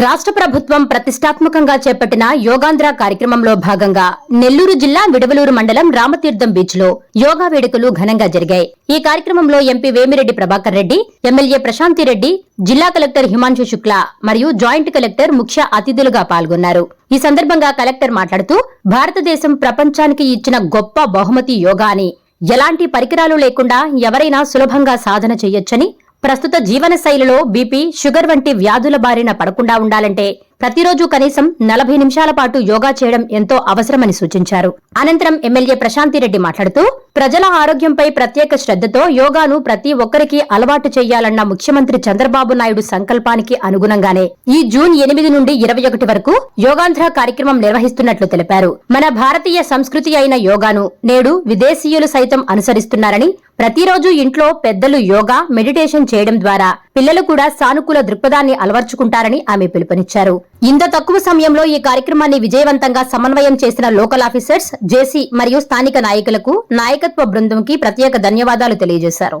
రాష్ట్ర ప్రభుత్వం ప్రతిష్టాత్మకంగా చేపట్టిన యోగాంధ్ర కార్యక్రమంలో భాగంగా నెల్లూరు జిల్లా విడవలూరు మండలం రామతీర్థం బీచ్ లో యోగా వేడుకలు ఘనంగా జరిగాయి. ఈ కార్యక్రమంలో ఎంపీ వేమిరెడ్డి ప్రభాకర్ రెడ్డి, ఎమ్మెల్యే ప్రశాంతిరెడ్డి, జిల్లా కలెక్టర్ హిమాంశు శుక్లా మరియు జాయింట్ కలెక్టర్ ముఖ్య అతిథులుగా పాల్గొన్నారు. ఈ సందర్భంగా కలెక్టర్ మాట్లాడుతూ భారతదేశం ప్రపంచానికి ఇచ్చిన గొప్ప బహుమతి యోగా అని, ఎలాంటి పరికరాలు లేకుండా ఎవరైనా సులభంగా సాధన చేయొచ్చని, ప్రస్తుత జీవన శైలిలో బీపీ, షుగర్ వంటి వ్యాధుల బారిన పడకుండా ఉండాలంటే ప్రతిరోజు కనీసం 40 నిమిషాల పాటు యోగా చేయడం ఎంతో అవసరమని సూచించారు. అనంతరం ఎమ్మెల్యే ప్రశాంతిరెడ్డి మాట్లాడుతూ ప్రజల ఆరోగ్యంపై ప్రత్యేక శ్రద్ధతో యోగాను ప్రతి ఒక్కరికి అలవాటు చేయాలన్న ముఖ్యమంత్రి చంద్రబాబు నాయుడు సంకల్పానికి అనుగుణంగానే ఈ జూన్ 8 నుండి 21 వరకు యోగాంధ్ర కార్యక్రమం నిర్వహిస్తున్నట్లు తెలిపారు. మన భారతీయ సంస్కృతి అయిన యోగాను నేడు విదేశీయులు సైతం అనుసరిస్తున్నారని, ప్రతిరోజు ఇంట్లో పెద్దలు యోగా, మెడిటేషన్ చేయడం ద్వారా పిల్లలు కూడా సానుకూల దృక్పథాన్ని అలవర్చుకుంటారని ఆమె పిలుపునిచ్చారు. ఇంత తక్కువ సమయంలో ఈ కార్యక్రమాన్ని విజయవంతంగా సమన్వయం చేసిన లోకల్ ఆఫీసర్స్, జేసీ మరియు స్థానిక నాయకులకు, నాయకత్వ బృందంకి ప్రత్యేక ధన్యవాదాలు తెలియజేశారు.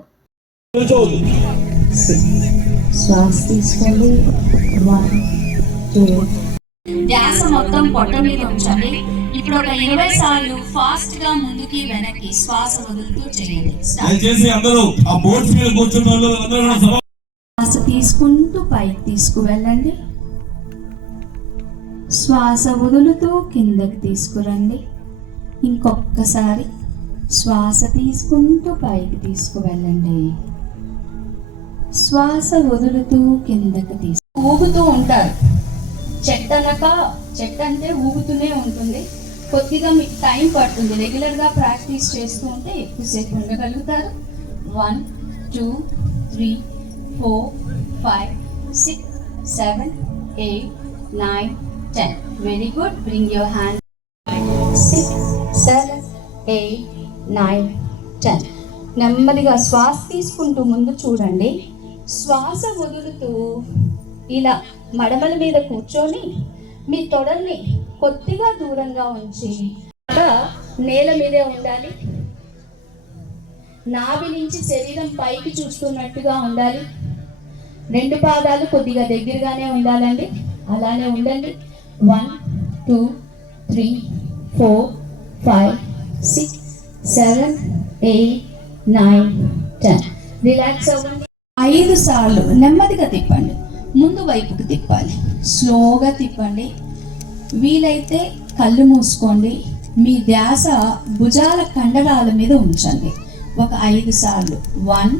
ధ్యాస మొత్తం పొట్ట మీద ఉంచండి. ఇప్పుడు ఒక 20 సార్లు ఫాస్ట్ గా ముందుకి వెనక్కి శ్వాస వదులుతూ చేయండి. శ్వాస తీసుకుంటూ పైకి తీసుకువెళ్ళండి. శ్వాస వదులుతూ కిందకి తీసుకురండి. ఇంకొకసారి శ్వాస తీసుకుంటూ పైకి తీసుకువెళ్ళండి. శ్వాస వదులుతూ కిందకి ఊగుతూ ఉంటారు. చెట్టు అంటే ఊగుతూనే ఉంటుంది. కొద్దిగా మీకు టైం పడుతుంది. రెగ్యులర్గా ప్రాక్టీస్ చేస్తూ ఉంటే ఎక్కువసేపు ఉండగలుగుతారు. 1 2 3 4 5 6 7 8 9 10. Very good. Bring your hand. 6 7 8 9 10. నెమ్మదిగా శ్వాస తీసుకుంటూ ముందు చూడండి. శ్వాస వదులుతూ ఇలా మడమల మీద కూర్చొని మీ తొడల్ని కొద్దిగా దూరంగా ఉంచి నేల మీదే ఉండాలి. నాభి నుంచి శరీరం పైకి చూస్తున్నట్టుగా ఉండాలి. 2 పాదాలు కొద్దిగా దగ్గరగానే ఉండాలండి. అలానే ఉండండి. 1 2 3 4 5 6 7 8 9 10. రిలాక్స్ అవ్వండి. 5 సార్లు నెమ్మదిగా తిప్పండి. ముందు వైపుకి తిప్పాలి. స్లోగా తిప్పండి. వీలైతే కళ్ళు మూసుకోండి. మీ ధ్యాస భుజాల కండరాల మీద ఉంచండి. ఒక 5 సార్లు. 1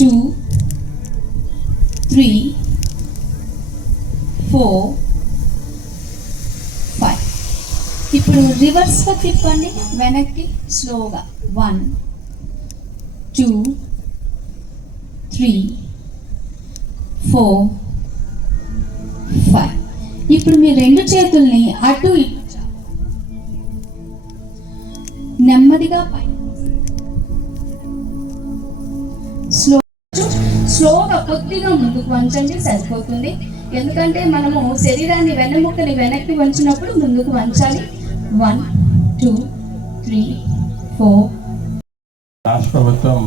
2 3 4 5. ఇప్పుడు రివర్స్గా తిప్పండి. వెనక్కి స్లోగా. 1 2 3 4 5. ఇప్పుడు మీ 2 చేతుల్ని అటు ఇటు నెమ్మదిగా స్లోగా కొద్దిగా ముందుకు వంచండి, సరిపోతుంది. ఎందుకంటే మనము శరీరాన్ని వెన్నెముక్కని వెనక్కి వంచినప్పుడు ముందుకు వంచాలి. 1 2 3 4. రాష్ట్ర ప్రభుత్వం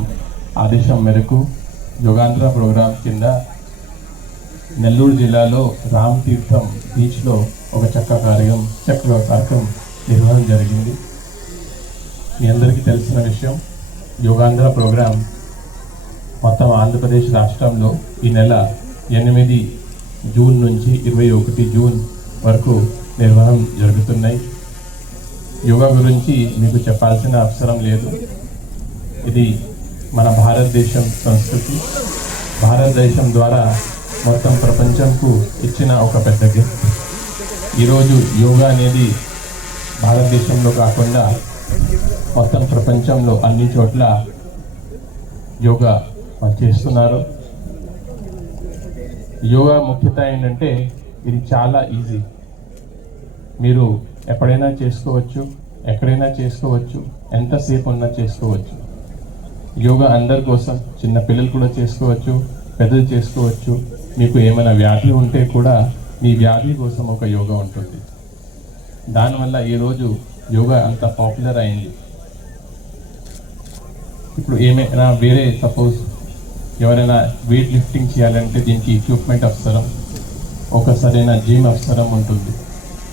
ఆదేశం మేరకు యోగాంధ్ర ప్రోగ్రాం కింద నెల్లూరు జిల్లాలో రామతీర్థం బీచ్లో ఒక చక్కగా కార్యక్రమం నిర్వహణ జరిగింది. మీ అందరికీ తెలిసిన విషయం, యోగాంధ్ర ప్రోగ్రాం మొత్తం ఆంధ్రప్రదేశ్ రాష్ట్రంలో ఈ నెల 8 జూన్ నుంచి 21 జూన్ వరకు నిర్వహణ జరుగుతున్నాయి. యోగా గురించి మీకు చెప్పాల్సిన అవసరం లేదు. ఇది మన భారతదేశం సంస్కృతి. భారతదేశం ద్వారా మొత్తం ప్రపంచంకు ఇచ్చిన ఒక పెద్ద గిఫ్ట్. ఈరోజు యోగా అనేది భారతదేశంలో కాకుండా మొత్తం ప్రపంచంలో అన్ని చోట్ల యోగా చేస్తున్నారు. యోగా ముఖ్యత ఏంటంటే ఇది చాలా ఈజీ. మీరు ఎప్పుడైనా చేసుకోవచ్చు, ఎక్కడైనా చేసుకోవచ్చు, ఎంతసేపు ఉన్నా చేసుకోవచ్చు. యోగా అందరి కోసం, చిన్న పిల్లలు కూడా చేసుకోవచ్చు, పెద్దలు చేసుకోవచ్చు. మీకు ఏమైనా వ్యాధి ఉంటే కూడా మీ వ్యాధి కోసం ఒక యోగా ఉంటుంది. దానివల్ల ఈరోజు యోగా అంత పాపులర్ అయింది. ఇప్పుడు ఏమైనా వేరే సపోజ్ ఎవరైనా వెయిట్ లిఫ్టింగ్ చేయాలంటే దీనికి ఎక్విప్మెంట్ అవసరం. ఒక సరైన జిమ్ అవసరం ఉంటుంది.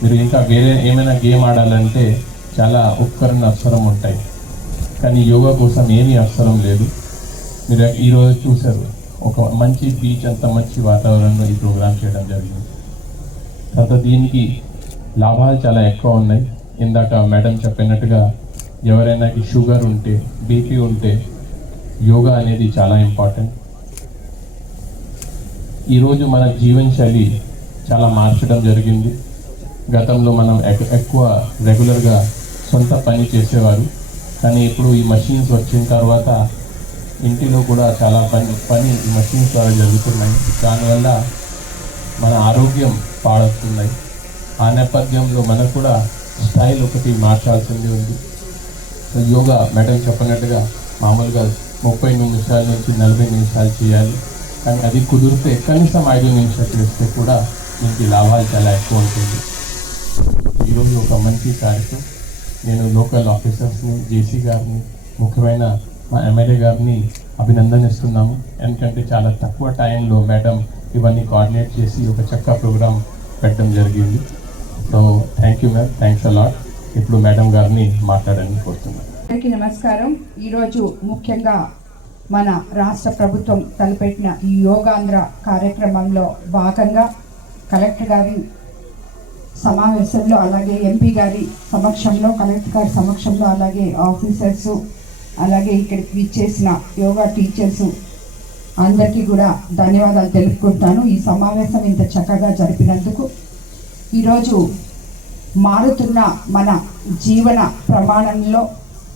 మీరు ఇంకా వేరే ఏమైనా గేమ్ ఆడాలంటే చాలా ఉపకరణ అవసరం ఉంటాయి, కానీ యోగా కోసం ఏమీ అవసరం లేదు. మీరు ఈరోజు చూశారు, ఒక మంచి బీచ్, అంత మంచి వాతావరణంలో ఈ ప్రోగ్రామ్ చేయడం జరిగింది. తర్వాత దీనికి లాభాలు చాలా ఎక్కువ ఉన్నాయి. ఇందాక మేడం చెప్పినట్టుగా ఎవరైనా షుగర్ ఉంటే, బీపీ ఉంటే యోగా అనేది చాలా ఇంపార్టెంట్. ఈరోజు మన జీవనశైలి చాలా మార్చడం జరిగింది. గతంలో మనం ఎక్కువ రెగ్యులర్గా సొంత పని చేసేవారు, కానీ ఇప్పుడు ఈ మషిన్స్ వచ్చిన తర్వాత ఇంటిలో కూడా చాలా పని ఈ మషిన్స్ ద్వారా జరుగుతున్నాయి. దానివల్ల మన ఆరోగ్యం పాడవుతున్నాయి. ఆ నేపథ్యంలో మనకు కూడా స్టైల్ ఒకటి మార్చాల్సింది ఉంది. సో యోగా మేడం చెప్పినట్టుగా మామూలుగా 30 నిమిషాల నుంచి 40 నిమిషాలు చేయాలి, కానీ అది కుదిరితే కనీసం 5 నిమిషాలు చేస్తే కూడా దీనికి లాభాలు చాలా ఎక్కువ ఉంటుంది. ఈరోజు ఒక మంచి కార్యక్రమం. నేను లోకల్ ఆఫీసర్స్ని, జేసీ గారిని, ముఖ్యమైన మా ఎమ్మెల్యే గారిని అభినందనిస్తున్నాము. ఎందుకంటే చాలా తక్కువ టైంలో మేడం ఇవన్నీ కోఆర్డినేట్ చేసి ఒక చక్క ప్రోగ్రామ్ పెట్టడం జరిగింది. So thank you ma'am, thanks a lot. ఇప్పుడు మేడం గారిని మాట్లాడని కోరుతున్నాను. అందరికీ నమస్కారం. ఈరోజు ముఖ్యంగా మన రాష్ట్ర ప్రభుత్వం తలపెట్టిన ఈ యోగాంధ్ర కార్యక్రమంలో భాగంగా కలెక్టర్ గారి సమావేశంలో, అలాగే ఎంపీ గారి సమక్షంలో, కలెక్టర్ గారి సమక్షంలో, అలాగే ఆఫీసర్సు, అలాగే ఇక్కడికి విచ్చేసిన యోగా టీచర్సు అందరికీ కూడా ధన్యవాదాలు తెలుపుకుంటాను. ఈ సమావేశం ఇంత చక్కగా జరిపినందుకు. ఈరోజు మారుతున్న మన జీవన ప్రమాణంలో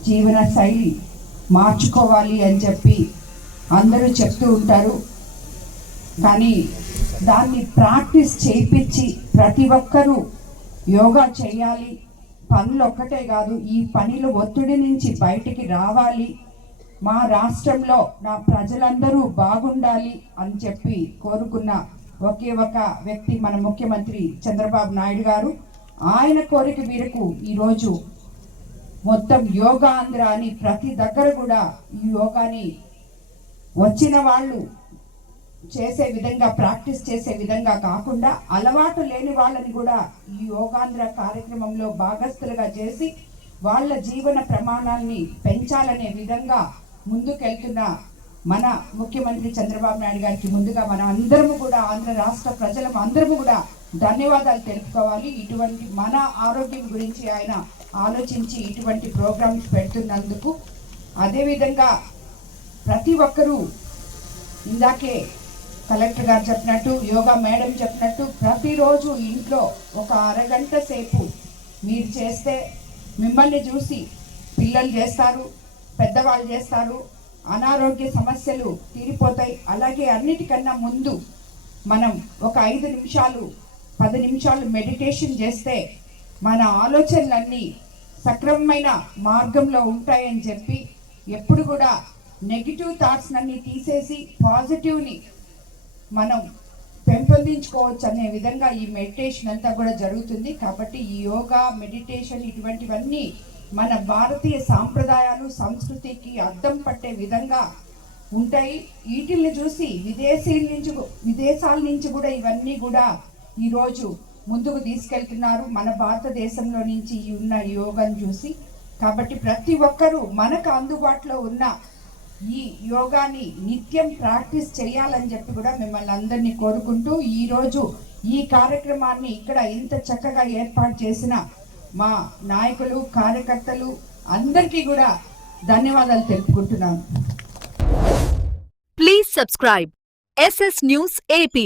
జీవన శైలి మార్చుకోవాలి అని చెప్పి అందరూ చెప్తూ ఉంటారు, కానీ దాన్ని ప్రాక్టీస్ చేయించి ప్రతి ఒక్కరూ యోగా చేయాలి. పనులు ఒక్కటే కాదు, ఈ పనిలో ఒత్తిడి నుంచి బయటికి రావాలి. మా రాష్ట్రంలో నా ప్రజలందరూ బాగుండాలి అని చెప్పి కోరుకున్న ఒకే ఒక వ్యక్తి మన ముఖ్యమంత్రి చంద్రబాబు నాయుడు గారు. ఆయన కోరిక మేరకు ఈరోజు మొత్తం యోగా ఆంధ్ర అని ప్రతి దగ్గర కూడా ఈ యోగాని వచ్చిన వాళ్ళు చేసే విధంగా, ప్రాక్టీస్ చేసే విధంగా కాకుండా అలవాటు లేని వాళ్ళని కూడా ఈ యోగాంధ్ర కార్యక్రమంలో భాగస్థులుగా చేసి వాళ్ళ జీవన ప్రమాణాన్ని పెంచాలనే విధంగా ముందుకెళ్తున్న మన ముఖ్యమంత్రి చంద్రబాబు నాయుడు గారికి ముందుగా మన అందరము కూడా, ఆంధ్ర రాష్ట్ర ప్రజలం అందరము కూడా ధన్యవాదాలు తెలుపుకోవాలి. ఇటువంటి మన ఆరోగ్యం గురించి ఆయన ఆలోచించి ఇటువంటి ప్రోగ్రామ్స్ పెడుతున్నందుకు. అదేవిధంగా ప్రతి ఒక్కరూ ఇందాకే కలెక్టర్ గారు చెప్పినట్టు, యోగా మేడం చెప్పినట్టు, ప్రతిరోజు ఇంట్లో ఒక అరగంట సేపు మీరు చేస్తే మిమ్మల్ని చూసి పిల్లలు చేస్తారు, పెద్దవాళ్ళు చేస్తారు, అనారోగ్య సమస్యలు తీరిపోతాయి. అలాగే అన్నిటికన్నా ముందు మనం ఒక 5 నిమిషాలు 10 నిమిషాలు మెడిటేషన్ చేస్తే మన ఆలోచనలన్నీ సక్రమమైన మార్గంలో ఉంటాయని చెప్పి, ఎప్పుడు కూడా నెగిటివ్ థాట్స్ అన్ని తీసేసి పాజిటివ్ని మనం పెంపొందించుకోవచ్చు అనే విధంగా ఈ మెడిటేషన్ అంతా కూడా జరుగుతుంది. కాబట్టి ఈ యోగా, మెడిటేషన్ ఇటువంటివన్నీ మన భారతీయ సాంప్రదాయాలు, సంస్కృతికి అద్దం పట్టే విధంగా ఉంటాయి. వీటిల్ని చూసి విదేశాల నుంచి కూడా ఇవన్నీ కూడా ఈరోజు ముందుకు తీసుకెళ్తున్నారు మన భారతదేశంలో నుంచి ఉన్న యోగాను చూసి. కాబట్టి ప్రతి ఒక్కరూ మనకు అందుబాటులో ఉన్న ఈ యోగాని నిత్యం ప్రాక్టీస్ చేయాలని చెప్పి కూడా మిమ్మల్ని అందరినీ కోరుకుంటూ, ఈరోజు ఈ కార్యక్రమాన్ని ఇక్కడ ఇంత చక్కగా ఏర్పాటు చేసిన మా నాయకులు, కార్యకర్తలు అందరికీ కూడా ధన్యవాదాలు తెలుపుకుంటున్నాను. Please subscribe SS News AP.